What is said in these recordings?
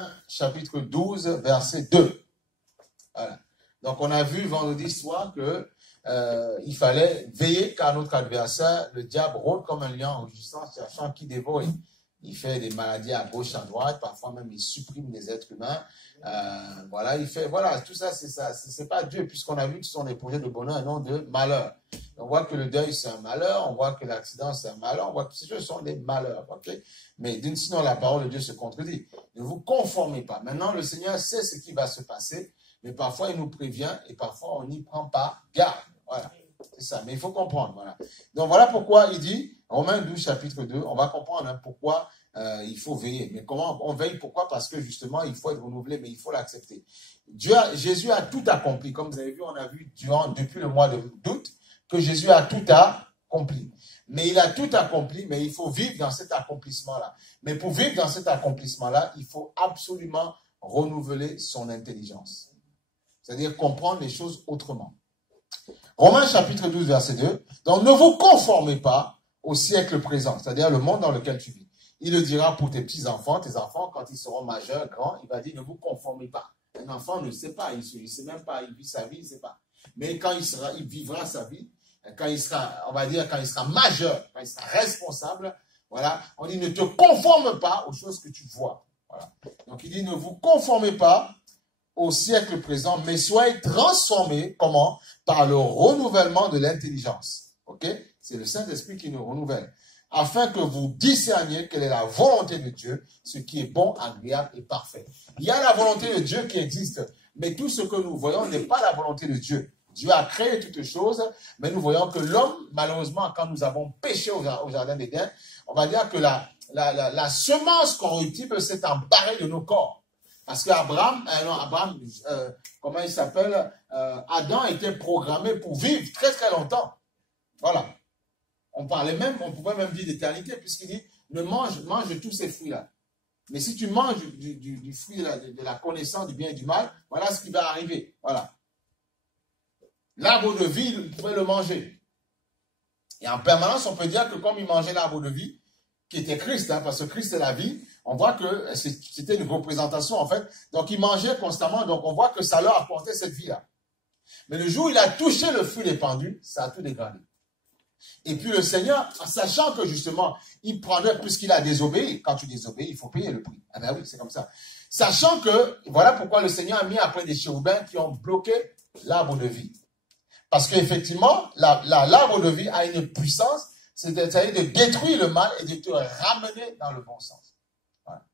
Romains chapitre 12, verset 2. Voilà. Donc on a vu vendredi soir que il fallait veiller car notre adversaire, le diable, rôde comme un lion en rugissant, cherchant qui dévore. Il fait des maladies à gauche, à droite, parfois même il supprime des êtres humains. Voilà, il fait, voilà, tout ça, c'est ça, c'est pas Dieu, puisqu'on a vu que ce sont des projets de bonheur et non de malheur. On voit que le deuil, c'est un malheur, on voit que l'accident, c'est un malheur, on voit que ces choses sont des malheurs, ok? Mais sinon, la parole de Dieu se contredit. Ne vous conformez pas. Maintenant, le Seigneur sait ce qui va se passer, mais parfois, il nous prévient et parfois, on n'y prend pas garde. Voilà. C'est ça, mais il faut comprendre, voilà. Donc, voilà pourquoi il dit, Romains 12, chapitre 2, on va comprendre hein, pourquoi il faut veiller. Mais comment on veille? Pourquoi? Parce que justement, il faut être renouvelé, mais il faut l'accepter. Jésus a tout accompli. Comme vous avez vu, on a vu depuis le mois d'août que Jésus a tout accompli. Mais il a tout accompli, mais il faut vivre dans cet accomplissement-là. Mais pour vivre dans cet accomplissement-là, il faut absolument renouveler son intelligence. C'est-à-dire comprendre les choses autrement. Romains chapitre 12, verset 2. Donc, ne vous conformez pas au siècle présent, c'est-à-dire le monde dans lequel tu vis. Il le dira pour tes petits-enfants, quand ils seront majeurs, grands, il va dire ne vous conformez pas. Un enfant ne sait pas, il ne sait même pas, il vit sa vie, il ne sait pas. Mais quand il vivra sa vie, quand il sera, on va dire, quand il sera majeur, quand il sera responsable, voilà, on dit ne te conforme pas aux choses que tu vois. Voilà. Donc il dit ne vous conformez pas au siècle présent, mais soyez transformés, comment? Par le renouvellement de l'intelligence. Ok? C'est le Saint-Esprit qui nous renouvelle. Afin que vous discerniez quelle est la volonté de Dieu, ce qui est bon, agréable et parfait. Il y a la volonté de Dieu qui existe, mais tout ce que nous voyons n'est pas la volonté de Dieu. Dieu a créé toutes choses, mais nous voyons que l'homme, malheureusement, quand nous avons péché au jardin d'Éden, on va dire que la semence corruptible s'est emparée de nos corps. Parce qu'Abraham, comment il s'appelle, Adam était programmé pour vivre très très longtemps. Voilà. On pouvait même dire d'éternité, puisqu'il dit, mange tous ces fruits-là. Mais si tu manges du fruit de la connaissance du bien et du mal, voilà ce qui va arriver. Voilà. L'arbre de vie, il pouvait le manger. Et en permanence, on peut dire que comme il mangeait l'arbre de vie, qui était Christ, hein, parce que Christ est la vie, on voit que c'était une représentation en fait. Donc il mangeait constamment, donc on voit que ça leur apportait cette vie-là. Mais le jour où il a touché le fruit dépendu, ça a tout dégradé. Et puis le Seigneur, sachant que justement, il prendrait, puisqu'il a désobéi, quand tu désobéis, il faut payer le prix. Ah ben oui, c'est comme ça. Sachant que, voilà pourquoi le Seigneur a mis après des chérubins qui ont bloqué l'arbre de vie. Parce qu'effectivement, l'arbre de vie a une puissance, c'est-à-dire de détruire le mal et de te ramener dans le bon sens. Voilà.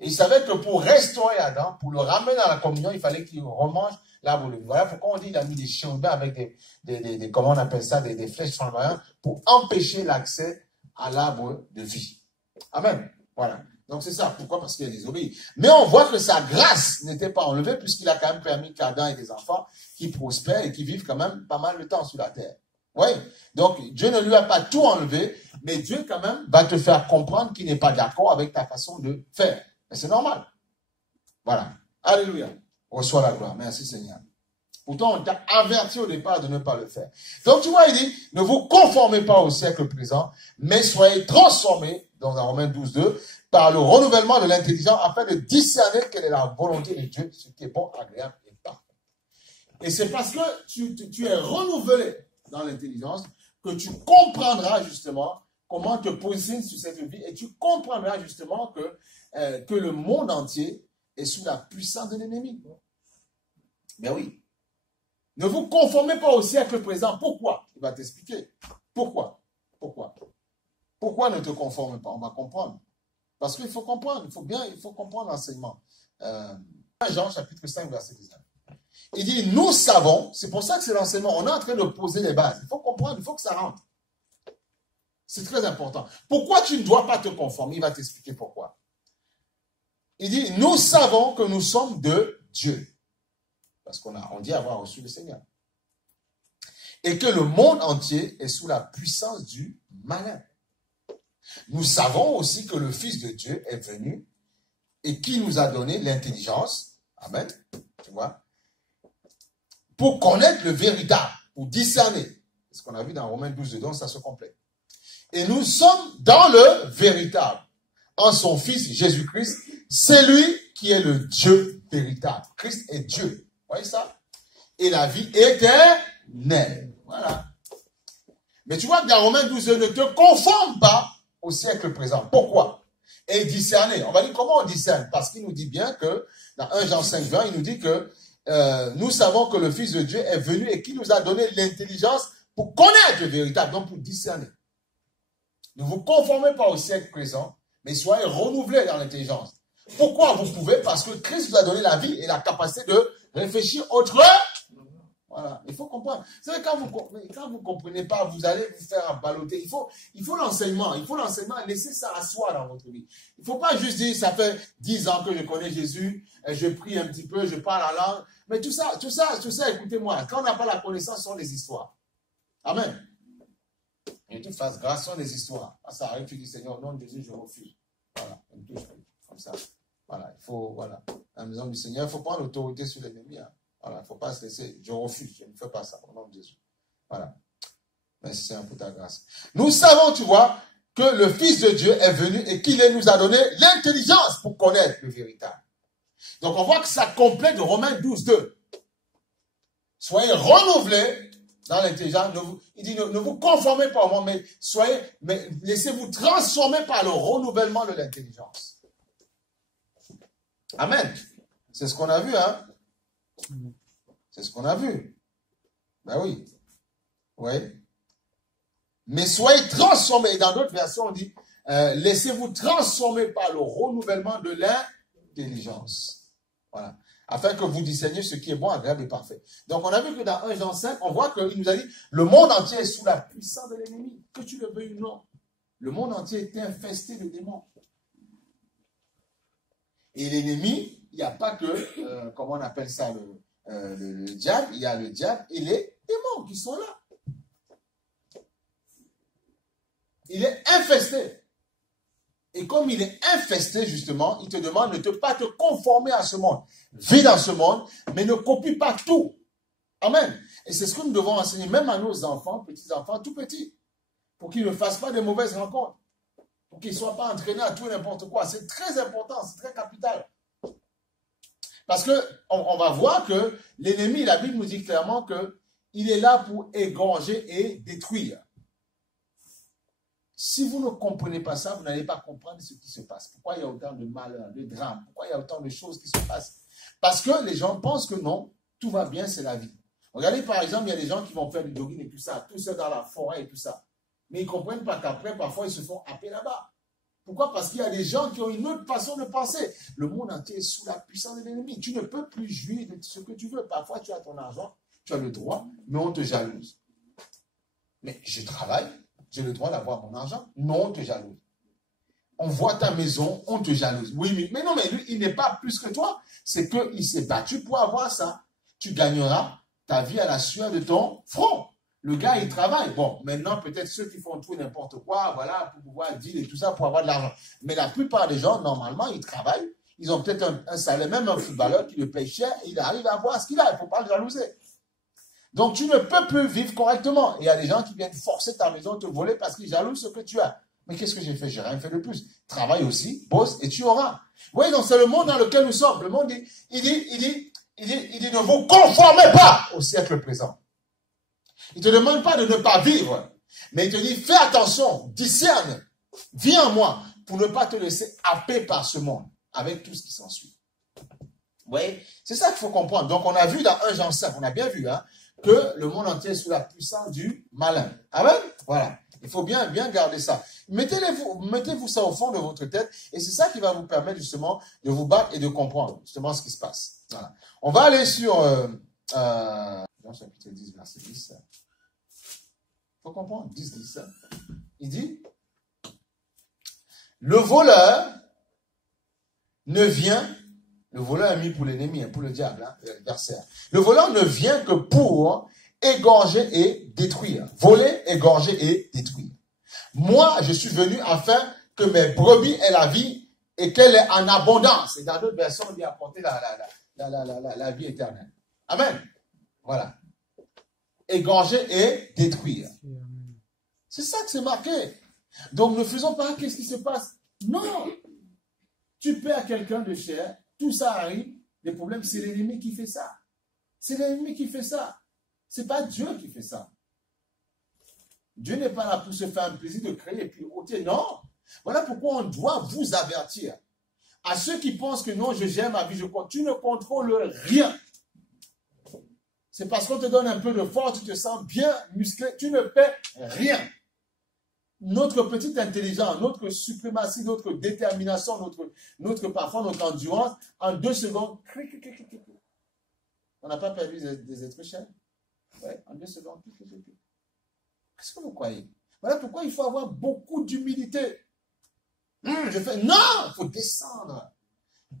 Et il savait que pour restaurer Adam, pour le ramener dans la communion, il fallait qu'il remange l'arbre de vie. Voilà pourquoi on dit qu'il a mis des chérubins avec comment on appelle ça, des flèches flamboyantes pour empêcher l'accès à l'arbre de vie. Amen. Voilà. Donc c'est ça. Pourquoi? Parce qu'il a désobéi. Mais on voit que sa grâce n'était pas enlevée puisqu'il a quand même permis qu'Adam ait des enfants qui prospèrent et qui vivent quand même pas mal de temps sur la terre. Oui. Donc Dieu ne lui a pas tout enlevé, mais Dieu quand même va te faire comprendre qu'il n'est pas d'accord avec ta façon de faire. Et c'est normal. Voilà. Alléluia. Reçois la gloire. Merci Seigneur. Pourtant, on t'a averti au départ de ne pas le faire. Donc, tu vois, il dit, ne vous conformez pas au siècle présent, mais soyez transformés, dans Romains 12, 2, par le renouvellement de l'intelligence, afin de discerner quelle est la volonté de Dieu, ce qui est bon, agréable et parfait. Et c'est parce que tu es renouvelé dans l'intelligence que tu comprendras justement comment te positionner sur cette vie, et tu comprendras justement que le monde entier est sous la puissance de l'ennemi. Ben oui. Ne vous conformez pas au siècle présent. Pourquoi? Il va t'expliquer. Pourquoi? Pourquoi ne te conforme pas? On va comprendre. Parce qu'il faut comprendre. Il faut comprendre l'enseignement. Jean chapitre 5, verset 19. Il dit, nous savons, c'est pour ça que c'est l'enseignement. On est en train de poser les bases. Il faut comprendre, il faut que ça rentre. C'est très important. Pourquoi tu ne dois pas te conformer? Il va t'expliquer pourquoi. Il dit, nous savons que nous sommes de Dieu. Parce on dit avoir reçu le Seigneur. Et que le monde entier est sous la puissance du malin. Nous savons aussi que le Fils de Dieu est venu et qui nous a donné l'intelligence, amen, tu vois, pour connaître le véritable, pour discerner. C'est ce qu'on a vu dans Romains 12, donc ça se complète. Et nous sommes dans le véritable, en son Fils Jésus-Christ, c'est lui qui est le Dieu véritable. Christ est Dieu. Vous voyez ça? Et la vie éternelle. Voilà. Mais tu vois que dans Romains 12, ne te conforme pas au siècle présent. Pourquoi? Et discerner. On va dire comment on discerne? Parce qu'il nous dit bien que, dans 1 Jean 5, 20, il nous dit que nous savons que le Fils de Dieu est venu et qu'il nous a donné l'intelligence pour connaître le véritable, donc pour discerner. Ne vous conformez pas au siècle présent, mais soyez renouvelés dans l'intelligence. Pourquoi vous pouvez? Parce que Christ vous a donné la vie et la capacité de réfléchir autrement. Voilà, il faut comprendre. C'est vrai, quand vous ne comprenez pas, vous allez vous faire balloter. Il faut l'enseignement. Il faut l'enseignement. Laissez ça asseoir dans votre vie. Il ne faut pas juste dire, ça fait 10 ans que je connais Jésus, je prie un petit peu, je parle la langue. Mais tout ça, écoutez-moi, quand on n'a pas la connaissance, ce sont des histoires. Amen. Et tu fasses grâce, ce sont des histoires. Quand ça arrive, tu dis, Seigneur, au nom de Jésus, je refuse. Voilà, une touche comme ça. Voilà, il faut, voilà. À la maison du Seigneur, il faut prendre l'autorité sur l'ennemi. Hein. Voilà, il ne faut pas se laisser. Je refuse, je ne fais pas ça au nom de Jésus. Voilà. Merci Seigneur pour ta grâce. Nous savons, tu vois, que le Fils de Dieu est venu et qu'il nous a donné l'intelligence pour connaître le véritable. Donc on voit que ça complète Romains 12, 2. Soyez renouvelés dans l'intelligence. Il dit, ne vous conformez pas au monde, mais laissez-vous transformer par le renouvellement de l'intelligence. Amen. C'est ce qu'on a vu, hein? C'est ce qu'on a vu. Ben oui. Oui. Mais soyez transformés. Dans d'autres versions, on dit, laissez-vous transformer par le renouvellement de l'intelligence. Voilà. Afin que vous discerniez ce qui est bon, agréable et parfait. Donc, on a vu que dans 1 Jean 5, on voit qu'il nous a dit, le monde entier est sous la puissance de l'ennemi. Que tu le veuilles ou non. Le monde entier est infesté de démons. Et l'ennemi, il n'y a pas que, comment on appelle ça, le diable, il y a le diable et les démons qui sont là. Il est infesté. Et comme il est infesté, justement, il te demande de ne pas te conformer à ce monde. Vis dans ce monde, mais ne copie pas tout. Amen. Et c'est ce que nous devons enseigner même à nos enfants, petits-enfants, tout petits, pour qu'ils ne fassent pas de mauvaises rencontres, pour qu'ils ne soient pas entraînés à tout et n'importe quoi. C'est très important, c'est très capital. Parce qu'on va voir que l'ennemi, la Bible nous dit clairement qu'il est là pour égorger et détruire. Si vous ne comprenez pas ça, vous n'allez pas comprendre ce qui se passe. Pourquoi il y a autant de malheurs, de drames? Pourquoi il y a autant de choses qui se passent? Parce que les gens pensent que non, tout va bien, c'est la vie. Regardez par exemple, il y a des gens qui vont faire du jogging et tout ça dans la forêt et tout ça. Mais ils ne comprennent pas qu'après, parfois, ils se font happer là-bas. Pourquoi? Parce qu'il y a des gens qui ont une autre façon de penser. Le monde entier est sous la puissance de l'ennemi. Tu ne peux plus jouir de ce que tu veux. Parfois, tu as ton argent, tu as le droit, mais on te jalouse. Mais je travaille, j'ai le droit d'avoir mon argent. Non, on te jalouse. On voit ta maison, on te jalouse. Oui, mais non, mais lui, il n'est pas plus que toi. C'est qu'il s'est battu pour avoir ça. Tu gagneras ta vie à la sueur de ton front. Le gars, il travaille. Bon, maintenant, peut-être ceux qui font tout n'importe quoi, voilà, pour pouvoir deal et tout ça, pour avoir de l'argent. Mais la plupart des gens, normalement, ils travaillent. Ils ont peut-être un salaire, même un footballeur qui le paye cher, et il arrive à avoir ce qu'il a. Il ne faut pas le jalouser. Donc, tu ne peux plus vivre correctement. Il y a des gens qui viennent forcer ta maison, te voler parce qu'ils jalousent ce que tu as. Mais qu'est-ce que j'ai fait? J'ai rien fait de plus. Travaille aussi, bosse, et tu auras. Vous voyez, donc c'est le monde dans lequel nous sommes. Le monde, il dit, ne vous conformez pas au siècle présent. Il ne te demande pas de ne pas vivre, mais il te dit, fais attention, discerne, viens en moi, pour ne pas te laisser happer par ce monde, avec tout ce qui s'ensuit. Vous voyez, c'est ça qu'il faut comprendre. Donc, on a vu dans 1 Jean 5, on a bien vu, hein, que le monde entier est sous la puissance du malin. Amen? Voilà. Il faut bien garder ça. Mettez-vous ça au fond de votre tête, et c'est ça qui va vous permettre, justement, de vous battre et de comprendre, justement, ce qui se passe. Voilà. On va aller sur, Jean chapitre 10, verset 10. Il faut comprendre, 10. Il dit, le voleur est mis pour l'ennemi, pour le diable, hein, l'adversaire. Le voleur ne vient que pour égorger et détruire. Voler, égorger et détruire. Moi, je suis venu afin que mes brebis aient la vie et qu'elle est en abondance. Et dans d'autres versions, on dit apporter la vie éternelle. Amen. Voilà. Égorger et détruire. C'est ça que c'est marqué. Donc ne faisons pas qu'est-ce qui se passe. Non. Tu paies à quelqu'un de cher, tout ça arrive, le problème, c'est l'ennemi qui fait ça. C'est l'ennemi qui fait ça. C'est pas Dieu qui fait ça. Dieu n'est pas là pour se faire un plaisir de créer et puis ôter. Non. Voilà pourquoi on doit vous avertir. À ceux qui pensent que non, je gère ma vie, tu ne contrôles rien. C'est parce qu'on te donne un peu de force, tu te sens bien musclé, tu ne fais rien. Notre petite intelligence, notre suprématie, notre détermination, parfois notre endurance, en 2 secondes, on n'a pas perdu des êtres chers. Ouais, en 2 secondes, qu'est-ce que vous croyez? Voilà pourquoi il faut avoir beaucoup d'humilité. Non, il faut descendre.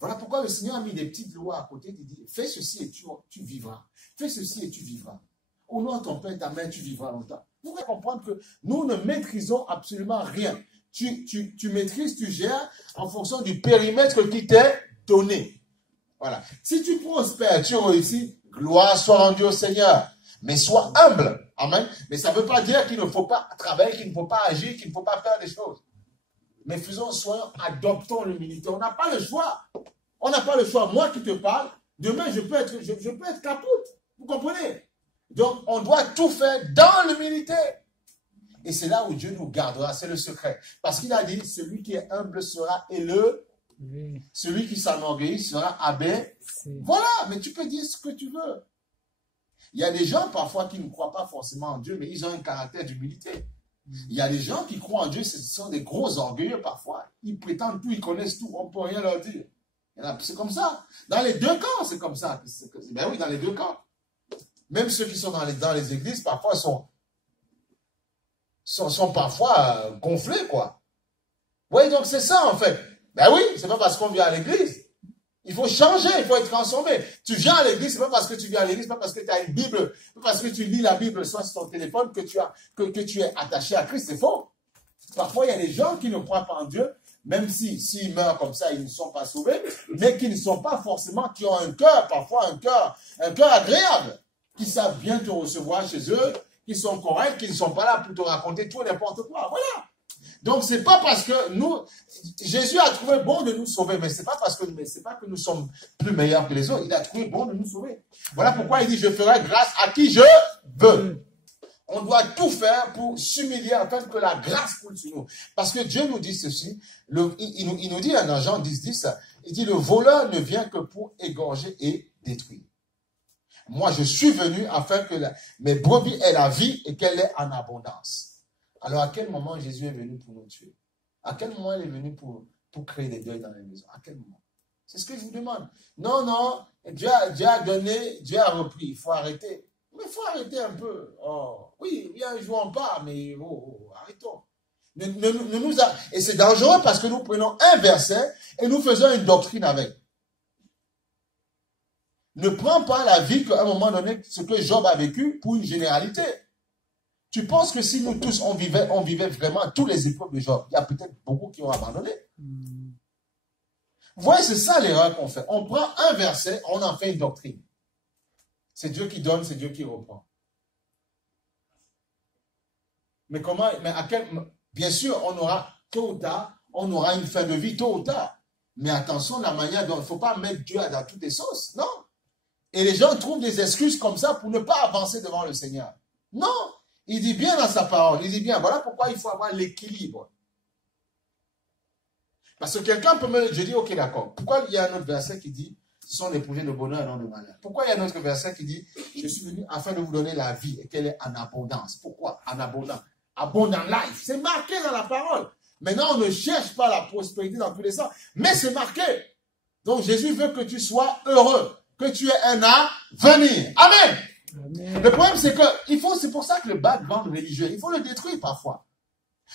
Voilà pourquoi le Seigneur a mis des petites lois à côté. Il dit, fais ceci et tu vivras. Fais ceci et tu vivras. Au nom de ton Père et ta mère, tu vivras longtemps. Vous devez comprendre que nous ne maîtrisons absolument rien. Tu maîtrises, tu gères en fonction du périmètre qui t'est donné. Voilà. Si tu prospères, tu réussis, gloire soit rendue au Seigneur. Mais sois humble. Amen. Mais ça ne veut pas dire qu'il ne faut pas travailler, qu'il ne faut pas agir, qu'il ne faut pas faire des choses. Mais adoptons l'humilité. On n'a pas le choix. On n'a pas le choix. Moi qui te parle, demain je peux être capote. Vous comprenez? Donc on doit tout faire dans l'humilité. Et c'est là où Dieu nous gardera. C'est le secret. Parce qu'il a dit, celui qui est humble sera élevé. Celui qui s'enorgueillit sera abaissé. Voilà, mais tu peux dire ce que tu veux. Il y a des gens parfois qui ne croient pas forcément en Dieu, mais ils ont un caractère d'humilité. Il y a des gens qui croient en Dieu, ce sont des gros orgueilleux parfois. Ils prétendent tout, ils connaissent tout, on ne peut rien leur dire. C'est comme ça. Dans les 2 camps, c'est comme ça. Ben oui, dans les 2 camps. Même ceux qui sont dans les églises, parfois, sont parfois gonflés, quoi. Oui, donc c'est ça, en fait. Ben oui, c'est pas parce qu'on vient à l'église. Il faut changer, il faut être transformé. Tu viens à l'église, c'est pas parce que tu viens à l'église, pas parce que tu as une Bible, pas parce que tu lis la Bible soit sur ton téléphone que tu es attaché à Christ. C'est faux. Parfois, il y a des gens qui ne croient pas en Dieu, même s'ils meurent comme ça, ils ne sont pas sauvés, mais qui ne sont pas forcément, qui ont un cœur, parfois un cœur agréable, qui savent bien te recevoir chez eux, qui sont corrects, qui ne sont pas là pour te raconter tout et n'importe quoi. Voilà. Donc, c'est pas parce que Jésus a trouvé bon de nous sauver, mais c'est pas que nous sommes plus meilleurs que les autres. Il a trouvé bon de nous sauver. Voilà pourquoi il dit, je ferai grâce à qui je veux. On doit tout faire pour s'humilier afin que la grâce coule sur nous. Parce que Dieu nous dit ceci, il nous dit dans Jean 10, il dit, le voleur ne vient que pour égorger et détruire. Moi, je suis venu afin que mes brebis aient la vie et qu'elle est en abondance. Alors, à quel moment Jésus est venu pour nous tuer? À quel moment il est venu pour créer des deuils dans les maisons? À quel moment? C'est ce que je vous demande. Non, Dieu a donné, Dieu a repris. Il faut arrêter. Mais il faut arrêter un peu. Oh, oui, bien, jouons pas, mais arrêtons. Et c'est dangereux parce que nous prenons un verset et nous faisons une doctrine avec. Ne prends pas la vie qu'à un moment donné, ce que Job a vécu pour une généralité. Tu penses que si nous tous, on vivait vraiment tous les épreuves de Job, il y a peut-être beaucoup qui ont abandonné. Vous voyez, c'est ça l'erreur qu'on fait. On prend un verset, on en fait une doctrine. C'est Dieu qui donne, c'est Dieu qui reprend. Mais comment, bien sûr, on aura, tôt ou tard, on aura une fin de vie, tôt ou tard. Mais attention, la manière dont, il ne faut pas mettre Dieu dans toutes les sauces, non. Et les gens trouvent des excuses comme ça pour ne pas avancer devant le Seigneur. Non. Il dit bien dans sa parole, il dit bien, voilà pourquoi il faut avoir l'équilibre. Parce que quelqu'un peut me dire, je dis, ok, d'accord. Pourquoi il y a un autre verset qui dit, ce sont des projets de bonheur et non de malheur? Pourquoi il y a un autre verset qui dit, je suis venu afin de vous donner la vie et qu'elle est en abondance? Pourquoi? En abondance. Abondant life. C'est marqué dans la parole. Maintenant, on ne cherche pas la prospérité dans tous les sens, mais c'est marqué. Donc, Jésus veut que tu sois heureux, que tu aies un avenir. Amen. Amen. Le problème, c'est que c'est pour ça que le background religieux, il faut le détruire parfois.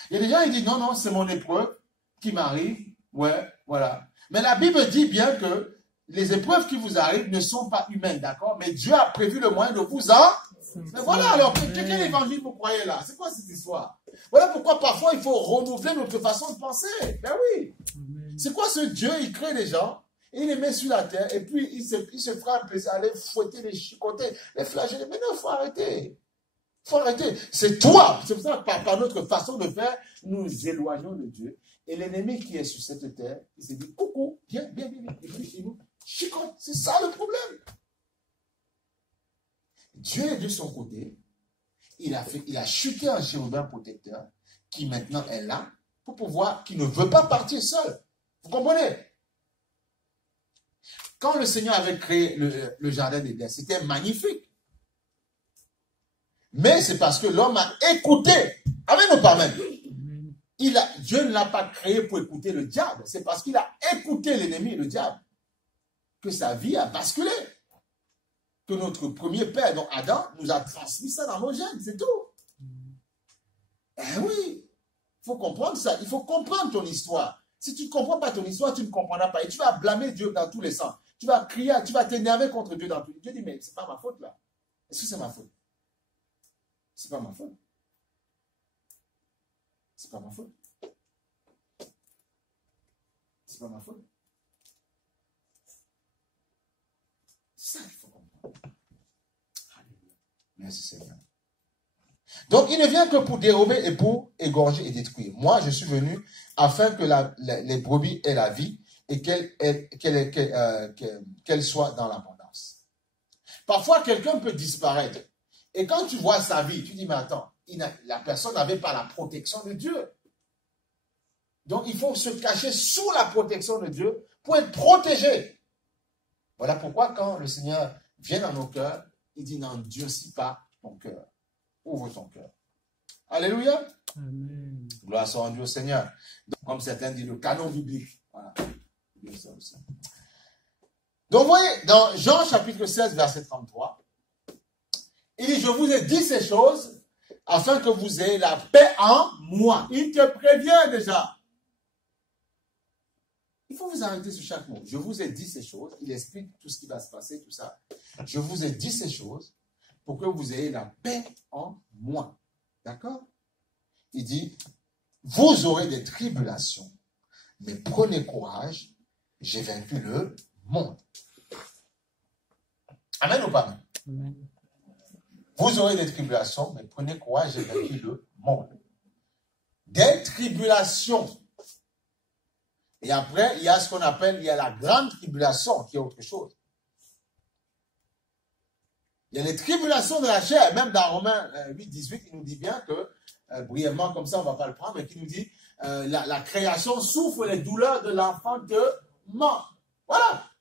Il y a des gens qui disent, non, c'est mon épreuve qui m'arrive. Ouais, voilà. Mais la Bible dit bien que les épreuves qui vous arrivent ne sont pas humaines, d'accord? Mais Dieu a prévu le moyen de vous en... Mais voilà, alors, quel évangile vous croyez là? C'est quoi cette histoire? Voilà pourquoi parfois il faut renouveler notre façon de penser. Ben oui. C'est quoi ce Dieu? Il crée des gens, il les met sur la terre, et puis il se fera un plaisir à les fouetter, les chicoter, les flageller. Mais non, il faut arrêter. Il faut arrêter. C'est toi. C'est pour ça que par notre façon de faire, nous éloignons de Dieu. Et l'ennemi qui est sur cette terre, il se dit, coucou, viens, il vient chez nous. C'est ça le problème. Dieu est de son côté. Il a chuté un chérubin protecteur qui maintenant est là pour pouvoir, qui ne veut pas partir seul. Vous comprenez? Quand le Seigneur avait créé le jardin d'Éden, c'était magnifique. Mais c'est parce que l'homme a écouté. Amen ou pas amen? Dieu ne l'a pas créé pour écouter le diable. C'est parce qu'il a écouté l'ennemi, le diable, que sa vie a basculé. Que notre premier père, donc Adam, nous a transmis ça dans nos gènes, c'est tout. Eh oui, il faut comprendre ça. Il faut comprendre ton histoire. Si tu ne comprends pas ton histoire, tu ne comprendras pas. Et tu vas blâmer Dieu dans tous les sens. Tu vas crier, tu vas t'énerver contre Dieu dans tous les sens. Dieu dit, mais c'est pas ma faute là. Est-ce que c'est ma faute? C'est pas ma faute. C'est pas ma faute. C'est pas ma faute. C'est ça qu'il faut comprendre. Alléluia. Merci Seigneur. Donc, il ne vient que pour dérober et pour égorger et détruire. Moi, je suis venu afin que les brebis aient la vie et qu'elles soient dans l'abondance. Parfois, quelqu'un peut disparaître. Et quand tu vois sa vie, tu dis, mais attends, la personne n'avait pas la protection de Dieu. Donc, il faut se cacher sous la protection de Dieu pour être protégé. Voilà pourquoi quand le Seigneur vient dans nos cœurs, il dit, n'endurcis pas ton cœur. Ouvre ton cœur. Alléluia. Amen. Gloire soit rendue au Seigneur. Donc, comme certains disent, le canon biblique. Voilà. Donc, vous voyez, dans Jean chapitre 16, verset 33, il dit, je vous ai dit ces choses afin que vous ayez la paix en moi. Il te prévient déjà. Il faut vous arrêter sur chaque mot. Je vous ai dit ces choses. Il explique tout ce qui va se passer, tout ça. Je vous ai dit ces choses pour que vous ayez la paix en moi. D'accord? Il dit, vous aurez des tribulations, mais prenez courage, j'ai vaincu le monde. Amen ou pas? Amen. Vous aurez des tribulations, mais prenez courage, j'ai vaincu le monde. Des tribulations. Et après, il y a ce qu'on appelle, il y a la grande tribulation, qui est autre chose. Il y a les tribulations de la chair, même dans Romains 8, 18, il nous dit bien que, brièvement comme ça, on ne va pas le prendre, mais qui nous dit, la création souffre les douleurs de l'enfantement. Voilà.